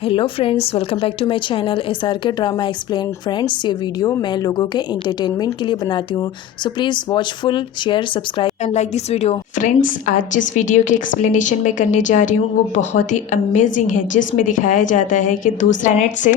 Hello friends, welcome back to my channel SRK drama explain. Friends, ये video मैं लोगों के एंटरटेनमेंट के लिए बनाती हूँ, so please watch full, share, subscribe and like this video. Friends, आज जिस वीडियो के एक्सप्लेनेशन मैं करने जा रही हूँ वो बहुत ही अमेजिंग है, जिसमें दिखाया जाता है कि दूसरे प्लैनेट से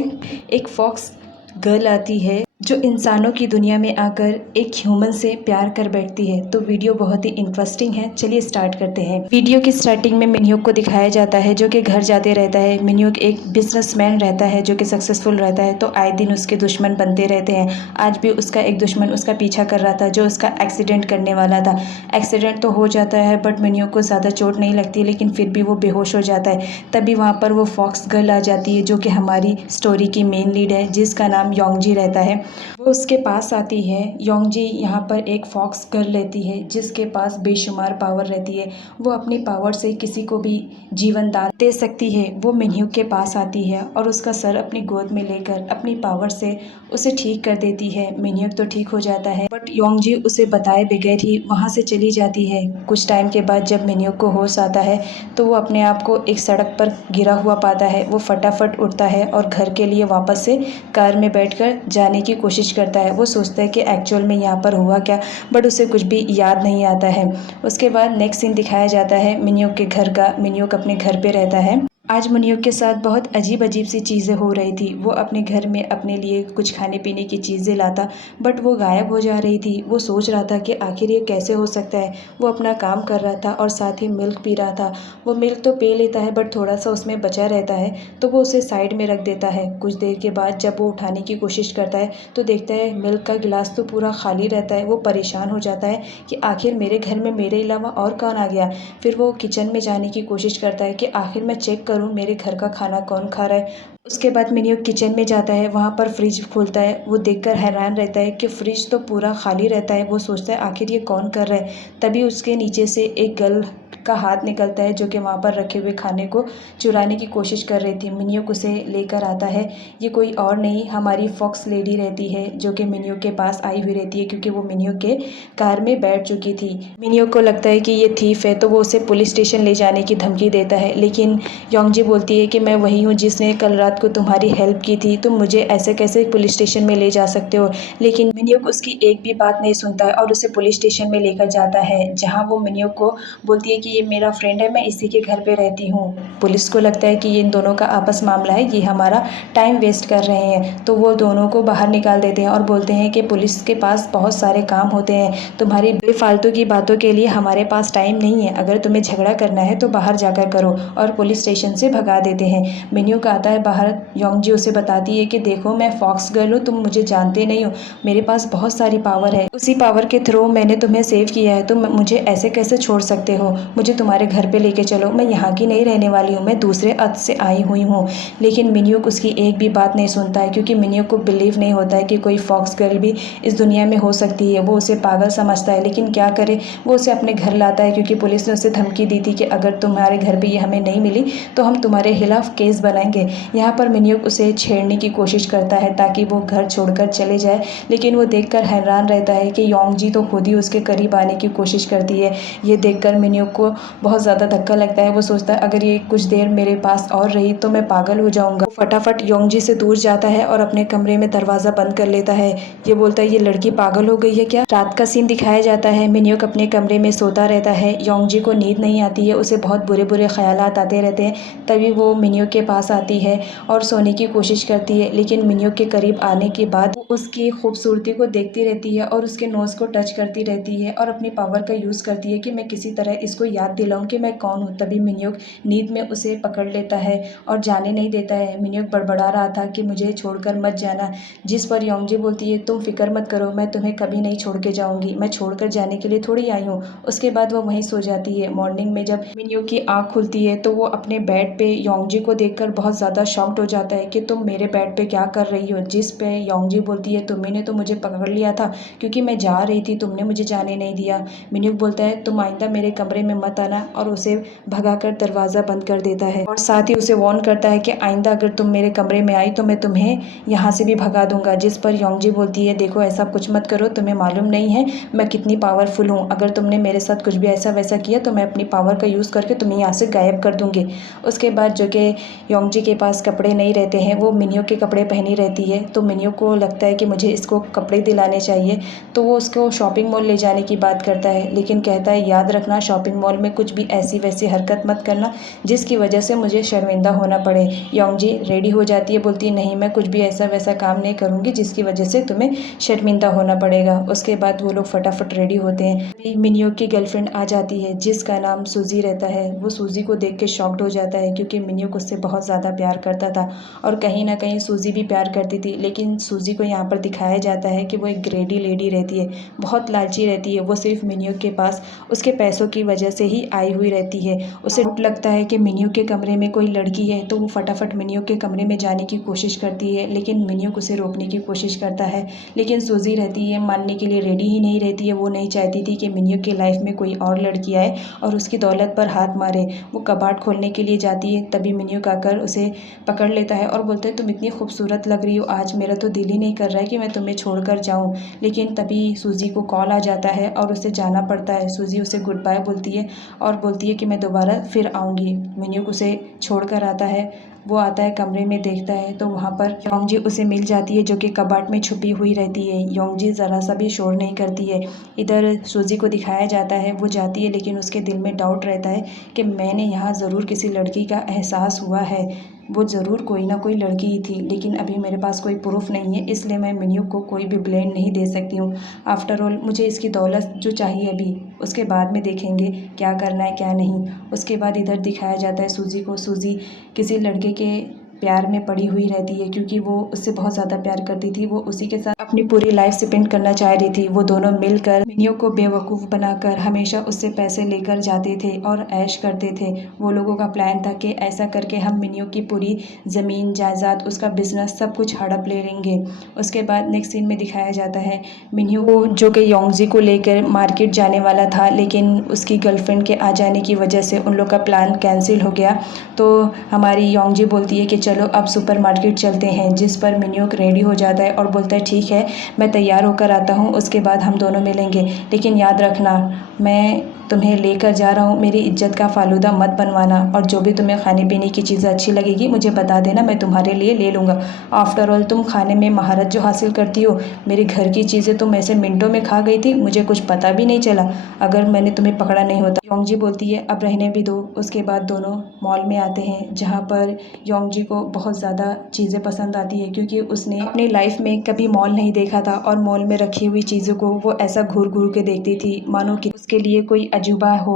एक फॉक्स गर्ल आती है जो इंसानों की दुनिया में आकर एक ह्यूमन से प्यार कर बैठती है। तो वीडियो बहुत ही इंटरेस्टिंग है, चलिए स्टार्ट करते हैं। वीडियो की स्टार्टिंग में मिन्योक को दिखाया जाता है जो कि घर जाते रहता है। मिन्योक एक बिजनेसमैन रहता है जो कि सक्सेसफुल रहता है, तो आए दिन उसके दुश्मन बनते रहते हैं। आज भी उसका एक दुश्मन उसका पीछा कर रहा था जो उसका एक्सीडेंट करने वाला था। एक्सीडेंट तो हो जाता है बट मिन्योक को ज़्यादा चोट नहीं लगती, लेकिन फिर भी वो बेहोश हो जाता है। तभी वहाँ पर वो फॉक्स गर्ल आ जाती है जो कि हमारी स्टोरी की मेन लीड है, जिसका नाम योंगजी रहता है। वो उसके पास आती है। योंगजी यहाँ पर एक फॉक्स गर्ल लेती है जिसके पास बेशुमार पावर रहती है। वो अपनी पावर से किसी को भी जीवन दान दे सकती है। वो मिन्योक के पास आती है और उसका सर अपनी गोद में लेकर अपनी पावर से उसे ठीक कर देती है। मिन्योक तो ठीक हो जाता है बट योंगजी उसे बताए बगैर ही वहाँ से चली जाती है। कुछ टाइम के बाद जब मिन्योक को होश आता है तो वो अपने आप को एक सड़क पर गिरा हुआ पाता है। वो फटाफट उठता है और घर के लिए वापस से कार में बैठकर जाने की कोशिश करता है। वो सोचता है कि एक्चुअल में यहाँ पर हुआ क्या, बट उसे कुछ भी याद नहीं आता है। उसके बाद नेक्स्ट सीन दिखाया जाता है मिन्योक के घर का। मिन्योक अपने घर पे रहता है। आज मिन्योक के साथ बहुत अजीब अजीब सी चीज़ें हो रही थी। वो अपने घर में अपने लिए कुछ खाने पीने की चीज़ें लाता बट वो गायब हो जा रही थी। वो सोच रहा था कि आखिर ये कैसे हो सकता है। वो अपना काम कर रहा था और साथ ही मिल्क पी रहा था। वो मिल्क तो पी लेता है बट थोड़ा सा उसमें बचा रहता है, तो वो उसे साइड में रख देता है। कुछ देर के बाद जब वो उठाने की कोशिश करता है तो देखता है मिल्क का गिलास तो पूरा खाली रहता है। वो परेशान हो जाता है कि आखिर मेरे घर में मेरे अलावा और कौन आ गया। फिर वो किचन में जाने की कोशिश करता है कि आखिर मैं चेक करूं मेरे घर का खाना कौन खा रहा है। उसके बाद मिन्योक किचन में जाता है। वहाँ पर फ्रिज खोलता है। वो देखकर हैरान रहता है कि फ्रिज तो पूरा खाली रहता है। वो सोचता है आखिर ये कौन कर रहा है। तभी उसके नीचे से एक गर्ल का हाथ निकलता है जो कि वहाँ पर रखे हुए खाने को चुराने की कोशिश कर रही थी। मिन्योक उसे लेकर आता है। ये कोई और नहीं, हमारी फॉक्स लेडी रहती है जो कि मिन्योक के पास आई हुई रहती है, क्योंकि वो मिन्योक के कार में बैठ चुकी थी। मिन्योक को लगता है कि ये थीफ है, तो वो उसे पुलिस स्टेशन ले जाने की धमकी देता है। लेकिन योंगजी बोलती है कि मैं वही हूँ जिसने कल रात को तुम्हारी हेल्प की थी, तुम मुझे ऐसे कैसे पुलिस स्टेशन में ले जा सकते हो। लेकिन मिन्योक उसकी एक भी बात नहीं सुनता है और उसे पुलिस स्टेशन में लेकर जाता है, जहाँ वो मिन्योक को बोलती है कि ये मेरा फ्रेंड है, मैं इसी के घर पे रहती हूँ। पुलिस को लगता है कि ये इन दोनों का आपस मामला है, ये हमारा टाइम वेस्ट कर रहे हैं, तो वो दोनों को बाहर निकाल देते हैं और बोलते हैं कि पुलिस के पास बहुत सारे काम होते हैं, तुम्हारी बेफालतू की बातों के लिए हमारे पास टाइम नहीं है। अगर तुम्हें झगड़ा करना है तो बाहर जाकर करो, और पुलिस स्टेशन से भगा देते हैं। मिन्योक आता है बाहर। योंगजी उसे बताती है कि देखो, मैं फॉक्स गर्ल हूँ, तुम मुझे जानते नहीं हो, मेरे पास बहुत सारी पावर है। उसी पावर के थ्रू मैंने तुम्हें सेव किया है, तुम मुझे ऐसे कैसे छोड़ सकते हो। मुझे तुम्हारे घर पे लेके चलो, मैं यहाँ की नहीं रहने वाली हूँ, मैं दूसरे अर्थ से आई हुई हूँ। लेकिन मिन्योक उसकी एक भी बात नहीं सुनता है, क्योंकि मिन्योक को बिलीव नहीं होता है कि कोई फॉक्स गर्ल भी इस दुनिया में हो सकती है। वो उसे पागल समझता है, लेकिन क्या करे, वो उसे अपने घर लाता है, क्योंकि पुलिस ने उसे धमकी दी थी कि अगर तुम्हारे घर पे ये हमें नहीं मिली तो हम तुम्हारे खिलाफ केस बनाएंगे। यहाँ पर मिन्योक उसे छेड़ने की कोशिश करता है ताकि वो घर छोड़कर चले जाए, लेकिन वो देखकर हैरान रहता है कि योंगजी तो खुद ही उसके करीब आने की कोशिश करती है। ये देखकर मिन्योक को बहुत ज़्यादा धक्का लगता है। वो सोचता है अगर ये कुछ देर मेरे पास और रही तो मैं पागल हो जाऊंगा। वो फटाफट योंगजी से दूर जाता है और अपने कमरे में दरवाज़ा बंद कर लेता है। ये बोलता है ये लड़की पागल हो गई है क्या। रात का सीन दिखाया जाता है। मिन्योक अपने कमरे में सोता रहता है। योंगजी को नींद नहीं आती है, उसे बहुत बुरे बुरे ख्यालात आते रहते हैं। तभी वो मिन्योक के पास आती है और सोने की कोशिश करती है, लेकिन मिन्योक के करीब आने के बाद वो उसकी खूबसूरती को देखती रहती है और उसके नोज़ को टच करती रहती है और अपनी पावर का यूज़ करती है कि मैं किसी तरह इसको याद दिलाऊं कि मैं कौन हूँ। तभी मिन्योक नींद में उसे पकड़ लेता है और जाने नहीं देता है। मिन्योक बड़बड़ा रहा था कि मुझे छोड़कर मत जाना, जिस पर योंगजी बोलती है तुम फिक्र मत करो, मैं तुम्हें कभी नहीं छोड़ के जाऊंगी, मैं छोड़कर जाने के लिए थोड़ी आई हूँ। उसके बाद वो वहीं सो जाती है। मॉर्निंग में जब मिन्योक की आँख खुलती है तो वो अपने बेड पे योंगजी को देखकर बहुत ज़्यादा शॉक्ड हो जाता है कि तुम मेरे बेड पे क्या कर रही हो। जिस पे योंगजी बोलती बोलती है तुम्ही ने तो मुझे पकड़ लिया था क्योंकि मैं जा रही थी, तुमने मुझे जाने नहीं दिया। मिन्यूक बोलता है तुम आइंदा मेरे कमरे में मत आना और उसे भगाकर दरवाज़ा बंद कर देता है और साथ ही उसे वार्न करता है कि आइंदा अगर तुम मेरे कमरे में आई तो मैं तुम्हें यहाँ से भी भगा दूंगा। जिस पर योंगजी बोलती है देखो ऐसा कुछ मत करो, तुम्हें मालूम नहीं है मैं कितनी पावरफुल हूँ, अगर तुमने मेरे साथ कुछ भी ऐसा वैसा किया तो मैं अपनी पावर का यूज़ करके तुम्हें यहाँ से गायब कर दूँगी। उसके बाद जो कि योंगजी के पास कपड़े नहीं रहते हैं, वो मिन्यूक के कपड़े पहनी रहती है, तो मिन्यूक को लगता है कि मुझे इसको कपड़े दिलाने चाहिए, तो वो उसको शॉपिंग मॉल ले जाने की बात करता है, लेकिन कहता है याद रखना शॉपिंग मॉल में कुछ भी ऐसी वैसी हरकत मत करना जिसकी वजह से मुझे शर्मिंदा होना पड़े। योंगजी रेडी हो जाती है, बोलती है नहीं मैं कुछ भी ऐसा वैसा काम नहीं करूँगी जिसकी वजह से तुम्हें शर्मिंदा होना पड़ेगा। उसके बाद वो लोग फटाफट रेडी होते हैं। मिन्यूक की गर्लफ्रेंड आ जाती है जिसका नाम सूजी रहता है। वो सूजी को देख के शॉक्ड हो जाता है क्योंकि मिन्यूक उससे बहुत ज़्यादा प्यार करता था और कहीं ना कहीं सूजी भी प्यार करती थी, लेकिन सूजी को यहाँ पर दिखाया जाता है कि वो एक ग्रेडी लेडी रहती है, बहुत लालची रहती है। वो सिर्फ मिन्यूक के पास उसके पैसों की वजह से ही आई हुई रहती है। उसे लगता है कि मिन्यूक के कमरे में कोई लड़की है, तो वो फटाफट मिन्यूक के कमरे में जाने की कोशिश करती है, लेकिन मिन्यूक उसे रोकने की कोशिश करता है, लेकिन सूजी रहती है मानने के लिए रेडी ही नहीं रहती है। वो नहीं चाहती थी कि मिन्यूक की लाइफ में कोई और लड़की आए और उसकी दौलत पर हाथ मारे। वो कबाड़ खोलने के लिए जाती है, तभी मिन्यूक आकर उसे पकड़ लेता है और बोलता है तुम इतनी खूबसूरत लग रही हो, आज मेरा तो दिल ही नहीं कर रहा है कि मैं तुम्हें छोड़कर जाऊं। लेकिन तभी सूजी को कॉल आ जाता है और उसे जाना पड़ता है। सूजी उसे गुड बाय बोलती है और बोलती है कि मैं दोबारा फिर आऊँगी। मिन्यूक उसे छोड़कर आता है। वो आता है कमरे में, देखता है तो वहाँ पर योंगजी उसे मिल जाती है जो कि कबाट में छुपी हुई रहती है। योंगजी ज़रा सा भी शोर नहीं करती है। इधर सूजी को दिखाया जाता है, वो जाती है लेकिन उसके दिल में डाउट रहता है कि मैंने यहाँ ज़रूर किसी लड़की का एहसास हुआ है, वो ज़रूर कोई ना कोई लड़की ही थी, लेकिन अभी मेरे पास कोई प्रूफ नहीं है, इसलिए मैं मिन्यूक को कोई भी ब्लेम नहीं दे सकती हूँ। आफ्टर ऑल मुझे इसकी दौलत जो चाहिए अभी, उसके बाद में देखेंगे क्या करना है क्या नहीं। उसके बाद इधर दिखाया जाता है सूजी को। सूजी किसी लड़के के प्यार में पड़ी हुई रहती है क्योंकि वो उससे बहुत ज़्यादा प्यार करती थी। वो उसी के साथ अपनी पूरी लाइफ स्पेंड करना चाह रही थी। वो दोनों मिलकर मिन्यूक को बेवकूफ़ बनाकर हमेशा उससे पैसे लेकर जाते थे और ऐश करते थे। वो लोगों का प्लान था कि ऐसा करके हम मिन्यूक की पूरी ज़मीन जायदाद, उसका बिजनेस सब कुछ हड़प ले लेंगे। उसके बाद नेक्स्ट सीन में दिखाया जाता है मिन्यूक जो कि योंगजी को लेकर मार्केट जाने वाला था, लेकिन उसकी गर्लफ्रेंड के आ जाने की वजह से उन लोग का प्लान कैंसिल हो गया। तो हमारी योंगजी बोलती है कि चलो अब सुपरमार्केट चलते हैं, जिस पर मिन्यूक रेडी हो जाता है और बोलता है ठीक है मैं तैयार होकर आता हूँ, उसके बाद हम दोनों मिलेंगे, लेकिन याद रखना मैं तुम्हें लेकर जा रहा हूँ, मेरी इज्जत का फालूदा मत बनवाना और जो भी तुम्हें खाने पीने की चीज़ें अच्छी लगेगी मुझे बता देना, मैं तुम्हारे लिए ले लूँगा। आफ्टर ऑल तुम खाने में महारत जो हासिल करती हो, मेरे घर की चीज़ें तुम ऐसे मिनटों में खा गई थी, मुझे कुछ पता भी नहीं चला अगर मैंने तुम्हें पकड़ा नहीं होता। योंगजी बोलती है अब रहने भी दो। उसके बाद दोनों मॉल में आते हैं जहाँ पर योंगजी को बहुत ज़्यादा चीज़ें पसंद आती है क्योंकि उसने अपनी लाइफ में कभी मॉल नहीं देखा था और मॉल में रखी हुई चीज़ों को वो ऐसा घूर घूर के देखती थी मानो कि उसके लिए कोई अजूबा हो।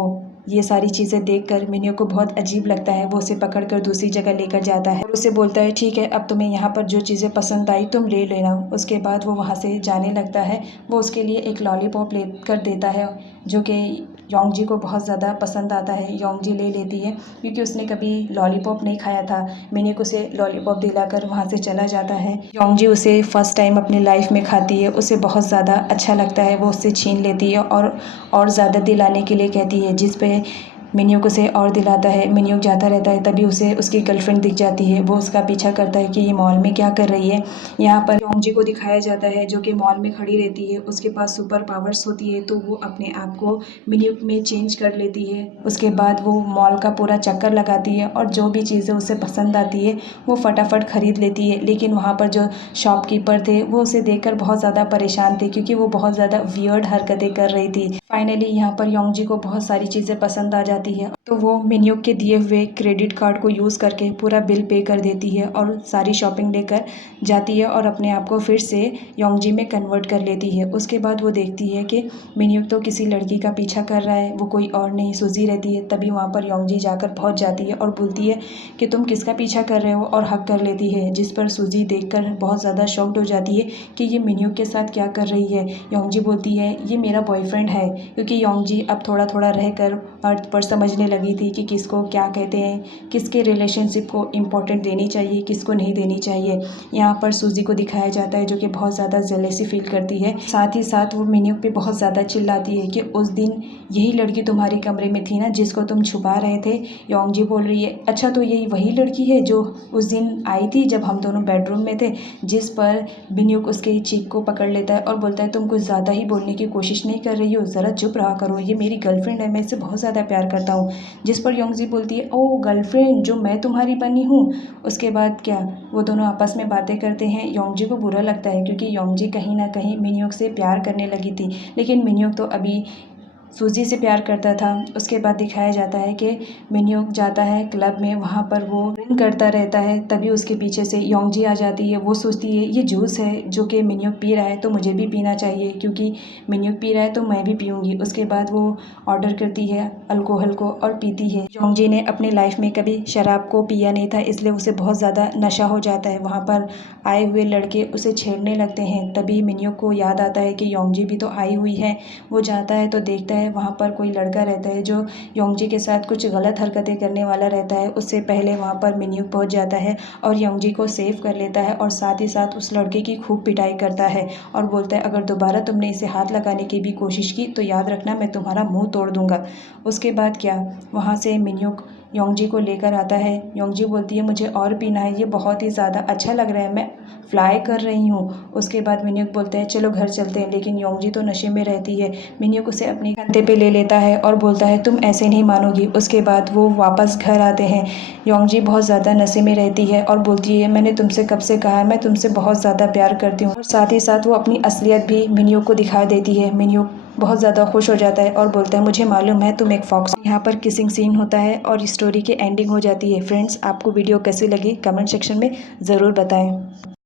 ये सारी चीज़ें देखकर मिन्यूक को बहुत अजीब लगता है। वो उसे पकड़कर दूसरी जगह लेकर जाता है और उसे बोलता है ठीक है अब तुम्हें यहाँ पर जो चीज़ें पसंद आई तुम ले लेना। उसके बाद वो वहाँ से जाने लगता है। वो उसके लिए एक लॉलीपॉप ले कर देता है जो कि योंगजी को बहुत ज़्यादा पसंद आता है। योंगजी ले लेती है क्योंकि उसने कभी लॉलीपॉप नहीं खाया था। मिन्यूक उसे लॉलीपॉप दिलाकर वहाँ से चला जाता है। योंगजी उसे फर्स्ट टाइम अपनी लाइफ में खाती है, उसे बहुत ज़्यादा अच्छा लगता है। वो उससे छीन लेती है और ज़्यादा दिलाने के लिए कहती है, जिस पे मिन्यूक उसे और दिलाता है। मिन्यूक जाता रहता है, तभी उसे उसकी गर्लफ्रेंड दिख जाती है। वो उसका पीछा करता है कि ये मॉल में क्या कर रही है। यहाँ पर योंगजी को दिखाया जाता है जो कि मॉल में खड़ी रहती है, उसके पास सुपर पावर्स होती है, तो वो अपने आप को मिन्यूक में चेंज कर लेती है। उसके बाद वो मॉल का पूरा चक्कर लगाती है और जो भी चीज़ें उसे पसंद आती है वो फटाफट ख़रीद लेती है। लेकिन वहाँ पर जो शॉपकीपर थे वो उसे देखकर बहुत ज़्यादा परेशान थे क्योंकि वो बहुत ज़्यादा वियर्ड हरकतें कर रही थी। फाइनली यहाँ पर योंगजी को बहुत सारी चीज़ें पसंद आ जाती है, तो वो मिन्यूक के दिए हुए क्रेडिट कार्ड को यूज़ करके पूरा बिल पे कर देती है और सारी शॉपिंग लेकर जाती है और अपने आप को फिर से योंगजी में कन्वर्ट कर लेती है। उसके बाद वो देखती है कि मिन्यूक तो किसी लड़की का पीछा कर रहा है, वो कोई और नहीं सूजी रहती है। तभी वहाँ पर योंगजी जाकर पहुँच जाती है और बोलती है कि तुम किसका पीछा कर रहे हो, और हक कर लेती है, जिस पर सूजी देखकर बहुत ज़्यादा शॉक्ड हो जाती है कि ये मिन्यूक के साथ क्या कर रही है। योंगजी बोलती है ये मेरा बॉयफ्रेंड है, क्योंकि योंगजी अब थोड़ा थोड़ा रहकर अर्थ पर समझने लगी थी कि किसको क्या कहते हैं, किसके रिलेशनशिप को इम्पोर्टेंट देनी चाहिए, किसको नहीं देनी चाहिए। यहाँ पर सूजी को दिखाया जाता है जो कि बहुत ज़्यादा जेलेसी फील करती है। साथ ही साथ वो मिन्यूक पे बहुत ज़्यादा चिल्लाती है कि उस दिन यही लड़की तुम्हारे कमरे में थी ना जिसको तुम छुपा रहे थे। योंगजी बोल रही है, अच्छा तो यही वही लड़की है जो उस दिन आई थी जब हम दोनों बेडरूम में थे। जिस पर मिन्यूक उसके चीक को पकड़ लेता है और बोलता है तुम कुछ ज़्यादा ही बोलने की कोशिश नहीं कर रही हो, ज़रा चुप रहा करो, ये मेरी गर्लफ्रेंड है, मैं इससे बहुत ज़्यादा प्यार करता हूँ। जिस पर योंगजी बोलती है, ओ गर्लफ्रेंड जो मैं तुम्हारी बनी हूँ। उसके बाद क्या वो दोनों आपस में बातें करते हैं। योंगजी को बुरा लगता है क्योंकि योंगजी कहीं ना कहीं मिन्यूक से प्यार करने लगी थी, लेकिन मिन्यूक तो अभी सूजी से प्यार करता था। उसके बाद दिखाया जाता है कि मिन्यूक जाता है क्लब में, वहाँ पर वो ड्रिंक करता रहता है। तभी उसके पीछे से योंगजी आ जाती है। वो सोचती है ये जूस है जो कि मिन्यूक पी रहा है तो मुझे भी पीना चाहिए, क्योंकि मिन्यूक पी रहा है तो मैं भी पीऊँगी। उसके बाद वो ऑर्डर करती है अल्कोहल को और पीती है। योंगजी ने अपनी लाइफ में कभी शराब को पिया नहीं था, इसलिए उसे बहुत ज़्यादा नशा हो जाता है। वहाँ पर आए हुए लड़के उसे छेड़ने लगते हैं। तभी मिन्यूक को याद आता है कि योंगजी भी तो आई हुई है। वो जाता है तो देखता है वहाँ पर कोई लड़का रहता है जो योंगजी के साथ कुछ गलत हरकतें करने वाला रहता है। उससे पहले वहाँ पर मिन्यूक पहुँच जाता है और योंगजी को सेव कर लेता है और साथ ही साथ उस लड़के की खूब पिटाई करता है और बोलता है अगर दोबारा तुमने इसे हाथ लगाने की भी कोशिश की तो याद रखना मैं तुम्हारा मुंह तोड़ दूंगा। उसके बाद क्या वहाँ से मिन्यूक योंगजी को लेकर आता है। योंगजी बोलती है मुझे और पीना है, ये बहुत ही ज़्यादा अच्छा लग रहा है, मैं फ्लाई कर रही हूँ। उसके बाद मिन्यूक बोलता है चलो घर चलते हैं, लेकिन योंगजी तो नशे में रहती है। मिन्यूक उसे अपने कंधे पे ले लेता है और बोलता है तुम ऐसे नहीं मानोगी। उसके बाद वो वापस घर आते हैं। योंगजी बहुत ज़्यादा नशे में रहती है और बोलती है मैंने तुमसे कब से कहा है मैं तुमसे बहुत ज़्यादा प्यार करती हूँ। और साथ ही साथ वो अपनी असलियत भी मिन्यूक को दिखा देती है। मिन्यूक बहुत ज़्यादा खुश हो जाता है और बोलता है मुझे मालूम है तुम एक फॉक्स। यहाँ पर किसिंग सीन होता है और स्टोरी की एंडिंग हो जाती है। फ्रेंड्स आपको वीडियो कैसी लगी कमेंट सेक्शन में ज़रूर बताएं।